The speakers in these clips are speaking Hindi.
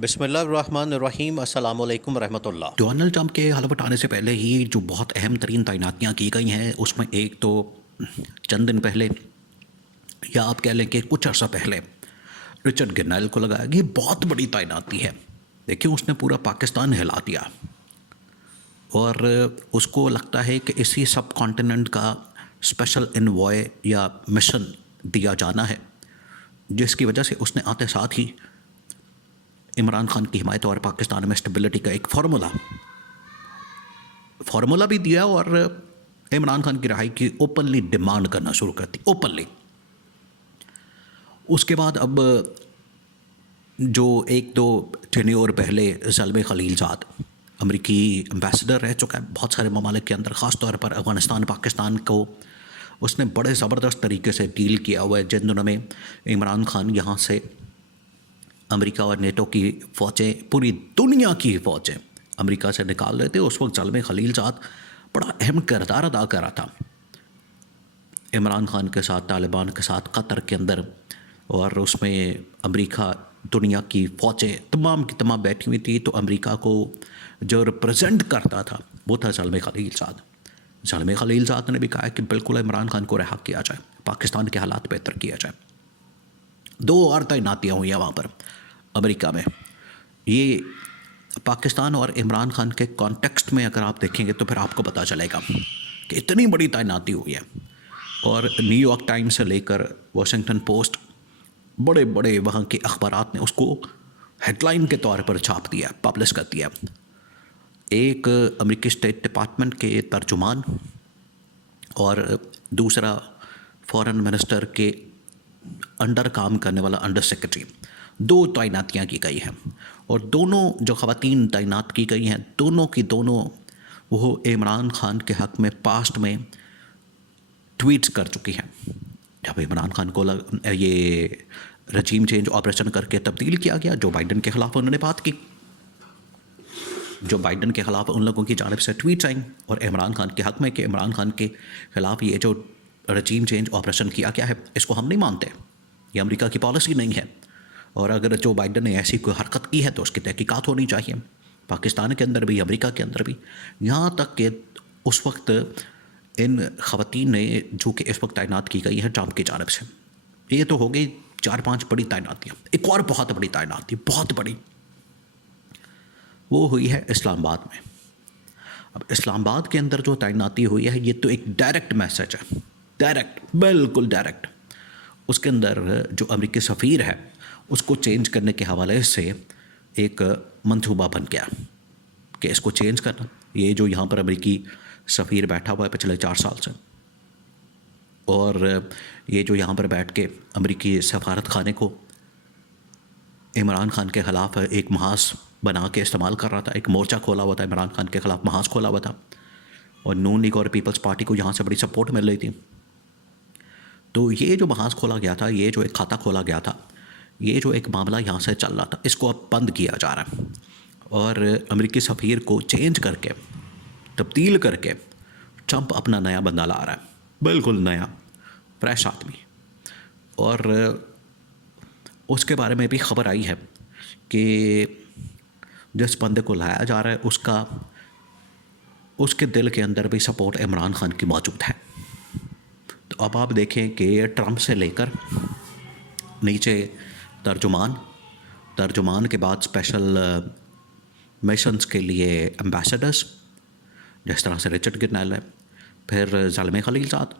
बिस्मिल्लाहिर्रहमानिर्रहीम अस्सलाम वालेकुम रहमतुल्लाह। डोनाल्ड ट्रंप के हलफ आने से पहले ही जो बहुत अहम तरीन तैनातियाँ की गई हैं उसमें एक तो चंद दिन पहले या आप कह लें कि कुछ अर्सा पहले रिचर्ड गिरनैल को लगाया गया। ये बहुत बड़ी तैनाती है। देखिए उसने पूरा पाकिस्तान हिला दिया और उसको लगता है कि इसी सब कॉन्टिनेंट का स्पेशल इन्वॉय या मिशन दिया जाना है, जिसकी वजह से उसने आते साथ ही इमरान खान की हिमायत और पाकिस्तान में स्टेबिलिटी का एक फार्मूला भी दिया और इमरान खान की रिहाई की ओपनली डिमांड करना शुरू कर दी, ओपनली। उसके बाद अब जो एक दो टेन्योर पहले ज़ल्मे खलीलज़ाद अमरीकी एम्बेसडर रह चुका है बहुत सारे ममालिक के अंदर, ख़ास तौर पर अफ़गानिस्तान पाकिस्तान को उसने बड़े ज़बरदस्त तरीके से डील किया हुआ है। जिन दिनों में इमरान खान यहाँ से अमेरिका और नेटो की फ़ौजें, पूरी दुनिया की फ़ौजें अमेरिका से निकाल रहे थे, उस वक्त ज़ल्मे खलीलज़ाद बड़ा अहम किरदार अदा कर रहा था इमरान खान के साथ, तालिबान के साथ कतर के अंदर। और उसमें अमेरिका, दुनिया की फ़ौजें तमाम की तमाम बैठी हुई थी। तो अमेरिका को जो रिप्रेजेंट करता था वो था ज़ल्मे खलीलज़ाद। ज़ल्मे खलीलज़ाद ने भी कहा कि बिल्कुल इमरान खान को रिहा किया जाए, पाकिस्तान के हालात बेहतर किया जाए। दो और तैनातियाँ हुई हैं वहाँ पर अमेरिका में। ये पाकिस्तान और इमरान खान के कॉन्टेक्स्ट में अगर आप देखेंगे तो फिर आपको पता चलेगा कि इतनी बड़ी तैनाती हुई है। और न्यूयॉर्क टाइम्स से लेकर वाशिंगटन पोस्ट, बड़े बड़े वहाँ के अखबारात ने उसको हेडलाइन के तौर पर छाप दिया, पब्लिश कर दिया। एक अमेरिकी स्टेट डिपार्टमेंट के तर्जुमान और दूसरा फॉरेन मिनिस्टर के अंडर काम करने वाला अंडर सेक्रेटरी, दो तैनातियाँ की गई हैं। और दोनों जो ख़वातीन तैनात की गई हैं, दोनों की दोनों वो इमरान खान के हक़ में पास्ट में ट्वीट्स कर चुकी हैं। जब इमरान खान को ये रजीम चेंज ऑपरेशन करके तब्दील किया गया, जो बाइडन के ख़िलाफ़ उन्होंने बात की, जो बाइडन के ख़िलाफ़ उन लोगों की जानिब से ट्वीट्स आई और इमरान खान के हक़ में कि इमरान खान के ख़िलाफ़ ये जो रजीम चेंज ऑपरेशन किया गया है इसको हम नहीं मानते, ये अमेरिका की पॉलिसी नहीं है। और अगर जो बाइडन ने ऐसी कोई हरकत की है तो उसकी तहकीकात होनी चाहिए, पाकिस्तान के अंदर भी, अमेरिका के अंदर भी। यहाँ तक कि उस वक्त इन ख़वातीन ने जो कि इस वक्त तैनात की गई है ट्रंप की जानिब से, ये तो हो गई 4-5 बड़ी तैनातियाँ। एक और बहुत बड़ी तैनाती, बहुत बड़ी, वो हुई है इस्लामाबाद में। अब इस्लामाबाद के अंदर जो तैनाती हुई है ये तो एक डायरेक्ट मैसेज है, डायरेक्ट, बिल्कुल डायरेक्ट। उसके अंदर जो अमेरिकी सफ़ीर है उसको चेंज करने के हवाले से एक मंसूबा बन गया कि इसको चेंज करना। ये जो यहाँ पर अमेरिकी सफ़ीर बैठा हुआ है पिछले 4 साल से, और ये जो यहाँ पर बैठ के अमेरिकी सफारत खाने को इमरान खान के ख़िलाफ़ एक महाज बना के इस्तेमाल कर रहा था, एक मोर्चा खोला हुआ था इमरान खान के ख़िलाफ़, महाज खोला हुआ था। और नून लीग और पीपल्स पार्टी को यहाँ से बड़ी सपोर्ट मिल रही थी। तो ये जो महाज खोला गया था, ये जो एक खाता खोला गया था, ये जो एक मामला यहाँ से चल रहा था, इसको अब बंद किया जा रहा है। और अमेरिकी सफ़ीर को चेंज करके, तब्दील करके ट्रंप अपना नया बंदा ला रहा है, बिल्कुल नया फ्रेश आदमी। और उसके बारे में भी ख़बर आई है कि जिस बंदे को लाया जा रहा है उसके दिल के अंदर भी सपोर्ट इमरान खान की मौजूद है। तो अब आप देखें कि ट्रंप से लेकर नीचे तर्जुमान के बाद स्पेशल मिशंस के लिए एम्बेसडर्स, जिस तरह से रिचर्ड गिरनैल है, फिर ज़ल्मे खलीलज़ाद।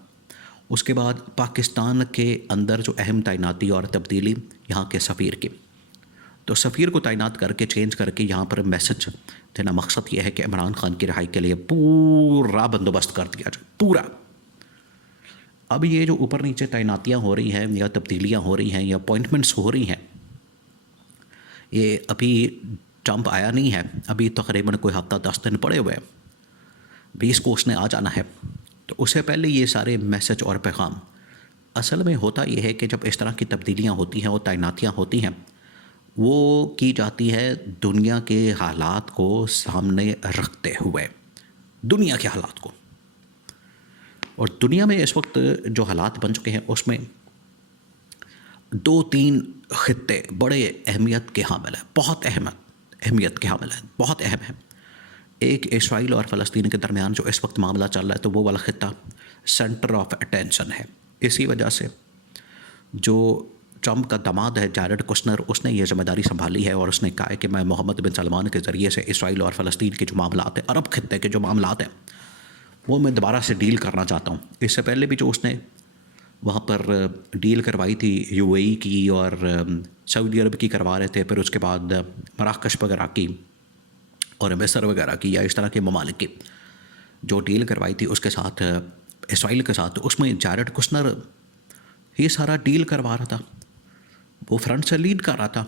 उसके बाद पाकिस्तान के अंदर जो अहम तैनाती और तब्दीली यहाँ के सफ़ीर की, तो सफ़ीर को तैनात करके, चेंज करके यहाँ पर मैसेज देना, मकसद ये है कि इमरान खान की रिहाई के लिए पूरा बंदोबस्त कर दिया जाए, पूरा। अब ये जो ऊपर नीचे तैनातियाँ हो रही हैं या तब्दीलियाँ हो रही हैं या अपॉइंटमेंट्स हो रही हैं, ये अभी ट्रंप आया नहीं है, अभी तकरीबन कोई हफ्ता 10 दिन पड़े हुए हैं, 20 को उसने आ जाना है। तो उससे पहले ये सारे मैसेज और पैगाम, असल में होता ये है कि जब इस तरह की तब्दीलियाँ होती हैं और तैनातियाँ होती हैं, वो की जाती है दुनिया के हालात को सामने रखते हुए, दुनिया के हालात को। और दुनिया में इस वक्त जो हालात बन चुके हैं उसमें 2-3 खित्ते बड़े अहमियत के हामिल हैं, बहुत अहमियत के हामिल हैं, बहुत अहम हैं। एक इसराइल और फ़लस्तीन के दरमियान जो इस वक्त मामला चल रहा है, तो वो वाला खित्ता सेंटर ऑफ अटेंशन है। इसी वजह से जो ट्रंप का दामाद है जैरेड कुशनर, उसने ये ज़िम्मेदारी संभाली है और उसने कहा है कि मैं मोहम्मद बिन सलमान के ज़रिए से इसराइल और फ़लस्तीन के जो मामलात हैं, अरब खित्ते के जो मामलात हैं, वो मैं दोबारा से डील करना चाहता हूँ। इससे पहले भी जो उसने वहाँ पर डील करवाई थी यूएई की और सऊदी अरब की करवा रहे थे, फिर उसके बाद मराकश वगैरह की और मिस्र वगैरह की या इस तरह के ममालिक की जो डील करवाई थी उसके साथ इसराइल के साथ, उसमें जैरेड कुशनर ये सारा डील करवा रहा था, वो फ्रंट से लीड कर रहा था।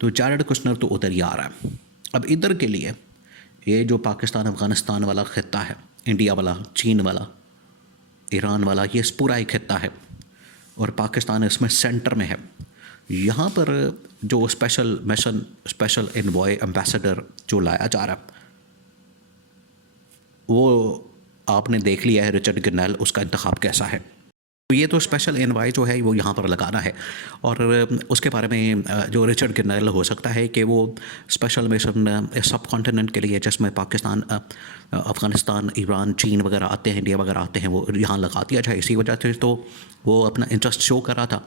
तो जैरेड कुशनर तो उधर ही आ रहा है। अब इधर के लिए ये जो पाकिस्तान अफ़गानिस्तान वाला खित्ता है, इंडिया वाला, चीन वाला, ईरान वाला, ये पूरा एक खित्ता है और पाकिस्तान इसमें सेंटर में है। यहाँ पर जो special mission, special envoy, ambassador जो लाया जा रहा है, वो आपने देख लिया है रिचर्ड ग्रिनेल, उसका इंतखाब कैसा है। तो ये तो स्पेशल एनवॉय जो है वो यहाँ पर लगाना है और उसके बारे में जो रिचर्ड ग्रिनेल हो सकता है कि वो स्पेशल मिशन सब कॉन्टिनेंट के लिए जिसमें पाकिस्तान, अफ़गानिस्तान, ईरान, चीन वगैरह आते हैं, इंडिया वगैरह आते हैं, वो यहाँ लगा दिया जाए। इसी वजह से तो वो अपना इंटरेस्ट शो कर रहा था।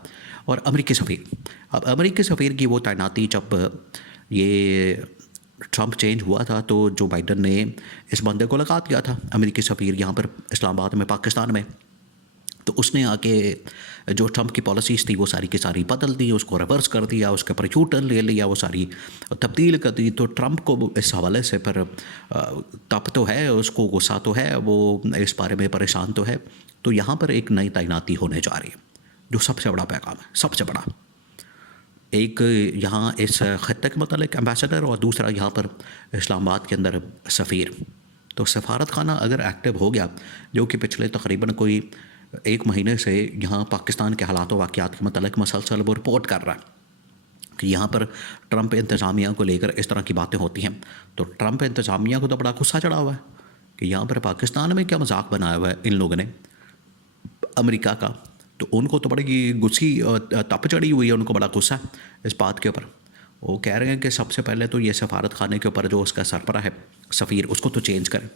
और अमेरिकी सफ़ीर, अब अमेरिकी सफ़ीर की वो तैनाती जब ये ट्रंप चेंज हुआ था तो जो बाइडन ने इस बंदे को लगा दिया था अमेरिकी सफ़ीर यहाँ पर इस्लामाबाद में, पाकिस्तान में। तो उसने आके जो ट्रंप की पॉलिसीज़ थी वो सारी की सारी बदल दी, उसको रिवर्स कर दिया, उसके ऊपर यू टर्न ले लिया, वो सारी तब्दील कर दी। तो ट्रंप को इस हवाले से पर तप तो है, उसको गुस्सा तो है, वो इस बारे में परेशान तो है। तो यहाँ पर एक नई तैनाती होने जा रही है जो सबसे बड़ा पैगाम है, सबसे बड़ा। एक यहाँ इस खत्ते के मतलब एम्बेसडर और दूसरा यहाँ पर इस्लामाबाद के अंदर सफ़ीर। तो सफारत खाना अगर एक्टिव हो गया, जो कि पिछले तकरीबन कोई 1 महीने से यहाँ पाकिस्तान के हालात वाक़यात के मतलब मसलसल वो रिपोर्ट कर रहा है कि यहाँ पर ट्रंप इंतज़ामिया को लेकर इस तरह की बातें होती हैं। तो ट्रंप इंतज़ामिया को तो बड़ा गुस्सा चढ़ा हुआ है कि यहाँ पर पाकिस्तान में क्या मजाक बनाया हुआ है इन लोगों ने अमेरिका का। तो उनको तो बड़ी गुस्सी तप चढ़ी हुई है, उनको बड़ा गुस्सा इस बात के ऊपर। वो कह रहे हैं कि सबसे पहले तो ये सफारत खाने के ऊपर जो उसका सरबरा है सफ़ीर, उसको तो चेंज करें,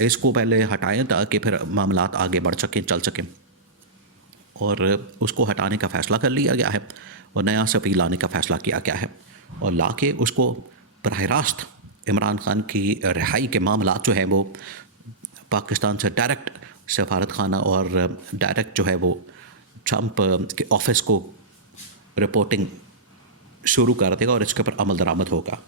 इसको पहले हटाएं ताकि फिर मामलात आगे बढ़ सकें, चल सकें। और उसको हटाने का फ़ैसला कर लिया गया है और नया सफ़ीर लाने का फ़ैसला किया गया है और लाके उसको बराह रास्त इमरान खान की रिहाई के मामलात जो हैं वो पाकिस्तान से डायरेक्ट सफारत खाना और डायरेक्ट जो है वो ट्रंप के ऑफिस को रिपोर्टिंग शुरू कर देगा और इसके ऊपर अमल दरामद होगा।